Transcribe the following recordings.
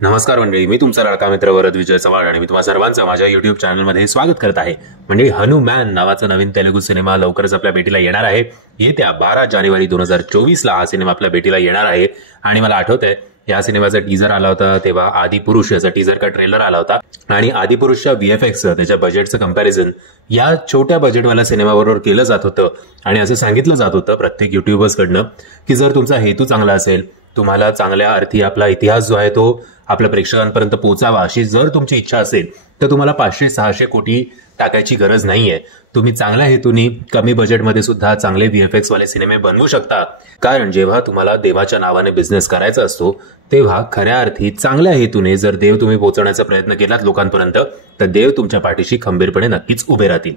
नमस्कार मंडळी, मी तुमचा लाडका मित्र वरद विजय चव्हाण आणि मी तुम्हा सर्वांचं माझ्या युट्यूब चॅनलमध्ये स्वागत करत आहे. मंडळी, हनुमॅन नावाचा नवीन तेलुगू सिनेमा लवकरच आपल्या भेटीला येणार आहे. येत्या 12 जानेवारी 2024 हा सिनेमा आपल्या भेटीला येणार आहे. आणि मला आठवतंय या सिनेमाचा टीजर आला होता तेव्हा आदिपुरुष याचा टीजर का ट्रेलर आला होता आणि आदिपुरुषच्या VFXचं त्याच्या बजेटचं कंपॅरिझन या छोट्या बजेटवाल्या सिनेमाबरोबर केलं जात होतं. आणि असं सांगितलं जात होतं प्रत्येक युट्यूबर्सकडनं की जर तुमचा हेतू चांगला असेल, तुम्हाला चांगल्या अर्थी आपला इतिहास जो आहे तो आपल्या प्रेक्षकांपर्यंत पोहोचावा अशी जर तुमची इच्छा असेल तर तुम्हाला 500-600 कोटी टाकायची गरज नाहीये. तुम्ही चांगल्या हेतूने कमी बजेटमध्ये सुद्धा चांगले VFX वाले सिनेमे बनवू शकता. कारण जेव्हा तुम्हाला देवाच्या नावाने बिझनेस करायचा असतो तेव्हा खऱ्या अर्थी चांगल्या हेतूने जर देव तुम्ही पोहोचवण्याचा प्रयत्न केलात लोकांपर्यंत तर देव तुमच्या पाठीशी खंबीरपणे नक्कीच उभे राहतील.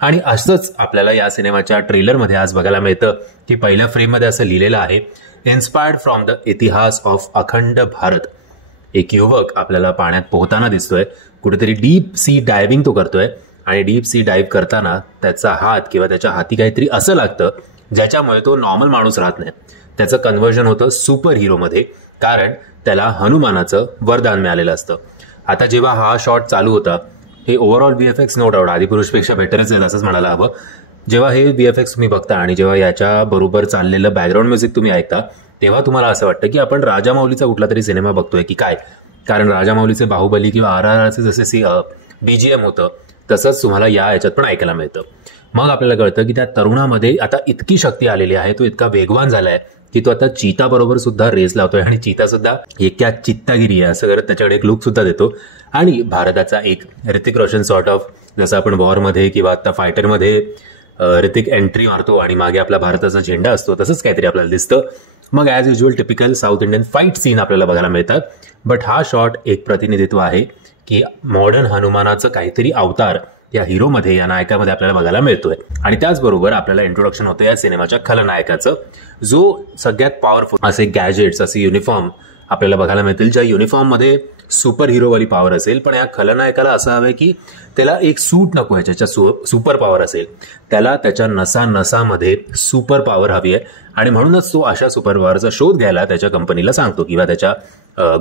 आणि असंच आपल्याला या सिनेमाच्या ट्रेलरमध्ये आज बघायला मिळतं की पहिल्या फ्रेममध्ये असं लिहिलेलं आहे, इन्स्पायर्ड फ्रॉम द इतिहास ऑफ अखंड भारत. एक युवक आपल्याला पाण्यात पोहताना दिसतोय, कुठेतरी डीप सी डायव्हिंग तो करतोय आणि डीप सी डाईव्ह करताना त्याचा हात किंवा त्याच्या हाती काहीतरी असं लागतं ज्याच्यामुळे तो नॉर्मल माणूस राहत नाही. त्याचं कन्व्हर्जन होतं सुपर हिरोमध्ये, कारण त्याला हनुमानाचं वरदान मिळालेलं असतं. आता जेव्हा हा शॉट चालू होता, हे ओव्हरऑल VFX नो डाऊट आदिपुरुषपेक्षा बेटरच आहे असंच म्हणायला हवं. जेव्हा हे VFX तुम्ही बघता आणि जेव्हा याच्या बरोबर चाललेलं बॅकग्राऊंड म्युझिक तुम्ही ऐकता तेव्हा तुम्हाला असं वाटतं की आपण राजामौलीचा कुठला तरी सिनेमा बघतोय की काय. कारण राजामौलीचे बाहुबली किंवा RRRचे जसे BGM होतं तसंच तुम्हाला याच्यात पण ऐकायला मिळतं. मग आपल्याला कळतं की त्या तरुणामध्ये आता इतकी शक्ती आलेली आहे, तो इतका वेगवान झालाय की तो आता चीता बरोबर सुद्धा रेस लावतोय आणि चीता सुद्धा एक क्या चित्तागिरी आहे असं करत त्याच्याकडे एक लुक सुद्धा देतो. आणि भारताचा एक ऋतिक रोशन सॉर्ट ऑफ, जसं आपण वॉरमध्ये किंवा आता फायटरमध्ये ऋतिक एंट्री मारतो आणि मागे आपला भारताचा झेंडा असतो तसंच काहीतरी आपल्याला दिसतं. मग as usual typical South Indian fight scene आपल्याला बघायला मिळतात. बट हा शॉट एक प्रतिनिधित्व आहे की मॉडर्न हनुमानाचं काहीतरी अवतार या हिरोमध्ये, या नायकामध्ये आपल्याला बघायला मिळतोय. आणि त्याचबरोबर आपल्याला इंट्रोडक्शन होतं या सिनेमाच्या खलनायकाचं, जो सगळ्यात पॉवरफुल असे गॅजेट्स, असे युनिफॉर्म आपल्याला बघायला मिळतील ज्या युनिफॉर्ममध्ये सुपर हिरोवाली पॉवर असेल. पण या खलनायकाला असं हवंय की त्याला एक सूट नको आहे ज्याच्या सुपर पॉवर असेल, त्याला त्याच्या नसामध्ये सुपर पॉवर हवी आहे. आणि म्हणूनच तो अशा सुपर पॉवरचा शोध घ्यायला त्याच्या कंपनीला सांगतो किंवा त्याच्या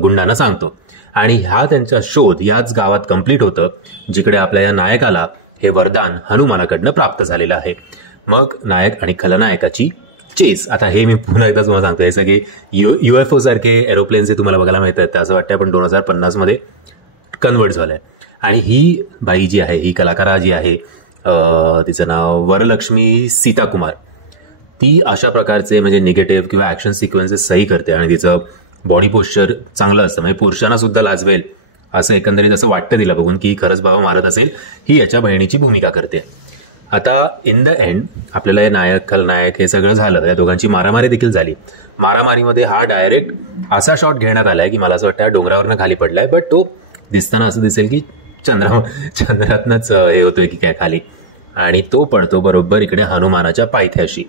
गुंडांना सांगतो. आणि हा त्यांचा शोध याच गावात कंप्लीट होतं जिकडे आपल्या या नायकाला हे वरदान हनुमानाकडनं प्राप्त झालेलं आहे. मग नायक आणि खलनायकाची चेस. आता हे मी पुन्हा एकदा तुम्हाला सांगतो, हे सगळे UFO सारखे एरोप्लेन जे तुम्हाला बघायला मिळतात ते असं वाटतं आपण 2050 मध्ये कन्वर्ट झालंय. आणि ही बाई जी आहे, ही कलाकारा जी आहे, तिचं नाव वरलक्ष्मी सीताकुमार, ती अशा प्रकारचे म्हणजे निगेटिव्ह किंवा ऍक्शन सिक्वेन्सेस सही करते आणि तिचं बॉडी पोश्चर चांगलं असतं, म्हणजे पुरुषांना सुद्धा लाजवेल असं एकंदरीत असं वाटतं तिला बघून की खरंच बाबा मारत असेल. ही याच्या बहिणीची भूमिका करते. आता इन द एंड आपल्याला हे नायक खलनायक हे सगळं झालं, या दोघांची मारामारी देखील झाली. मारामारीमध्ये हा डायरेक्ट असा शॉट घेण्यात आलाय की मला असं वाटतं डोंगरावरनं खाली पडलाय, बट तो दिसताना असं दिसेल की चंद्रातनंच हे होतोय की काय खाली. आणि तो पडतो बरोबर इकडे हनुमानाच्या पायथ्याशी.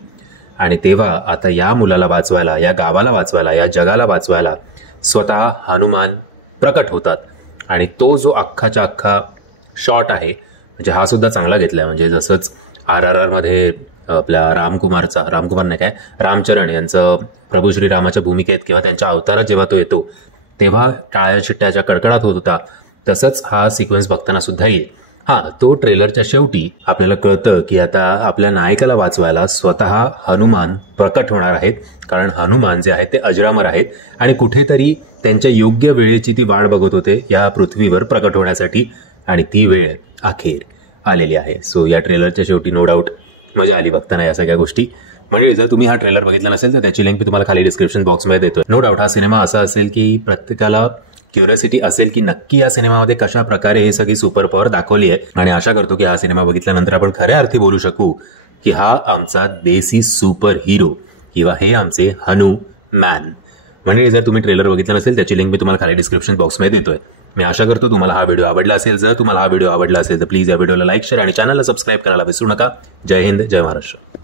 आणि तेव्हा आता या मुलाला वाचवायला, या गावाला वाचवायला, या जगाला वाचवायला स्वतः हनुमान प्रकट होतात. आणि तो जो अख्खाच्या अख्खा शॉट आहे, म्हणजे हा सुद्धा चांगला घेतलाय. म्हणजे जसंच RRR मध्ये आपल्या रामकुमार नाही काय, रामचरण यांचं प्रभू श्रीरामाच्या भूमिकेत किंवा त्यांच्या अवतारात जेव्हा तो येतो तेव्हा टाळ्या शिट्ट्याच्या कडकडात होत होता, तसंच हा सिक्वेन्स बघताना सुद्धा येईल. तो ट्रेलरच्या शेवटी आपल्याला कळतं की आता आपल्या नायकाला वाचवायला स्वतः हनुमान प्रकट होणार आहेत. कारण हनुमान जे आहेत ते अजरामर आहेत आणि कुठेतरी त्यांच्या योग्य वेळेची ती वाट बघत होते या पृथ्वीवर प्रकट होण्यासाठी. आणि ती वेळ अखेर आलेली आहे. सो या ट्रेलरच्या शेवटी नो डाऊट मजा आली बघताना या सगळ्या गोष्टी. म्हणजे जर तुम्ही हा ट्रेलर बघितला नसेल तर त्याची लिंक मी तुम्हाला खाली डिस्क्रिप्शन बॉक्समध्ये देतोय. नो डाऊट हा सिनेमा असा असेल की प्रत्येकाला क्युरियोसिटी असेल की नक्की या सिनेमामध्ये कशा प्रकारे हे सगळी सुपर पॉवर दाखवली आहे. आणि आशा करतो की हा सिनेमा बघितल्यानंतर आपण खऱ्या अर्थी बोलू शकू की हा आमचा देसी सुपर हिरो किंवा हे आमचे हनुमॅन. म्हणजे जर तुम्ही ट्रेलर बघितला नसेल त्याची लिंक मी तुम्हाला खाली डिस्क्रिप्शन बॉक्समध्ये देतोय. मी आशा करतो तुम्हाला हा व्हिडिओ आवडला असेल. जर तुम्हाला हा व्हिडिओ आवडला असेल तर प्लीज या व्हिडिओला लाईक, शेअर आणि चॅनलला सबस्क्राईब करायला विसरू नका. जय हिंद, जय महाराष्ट्र.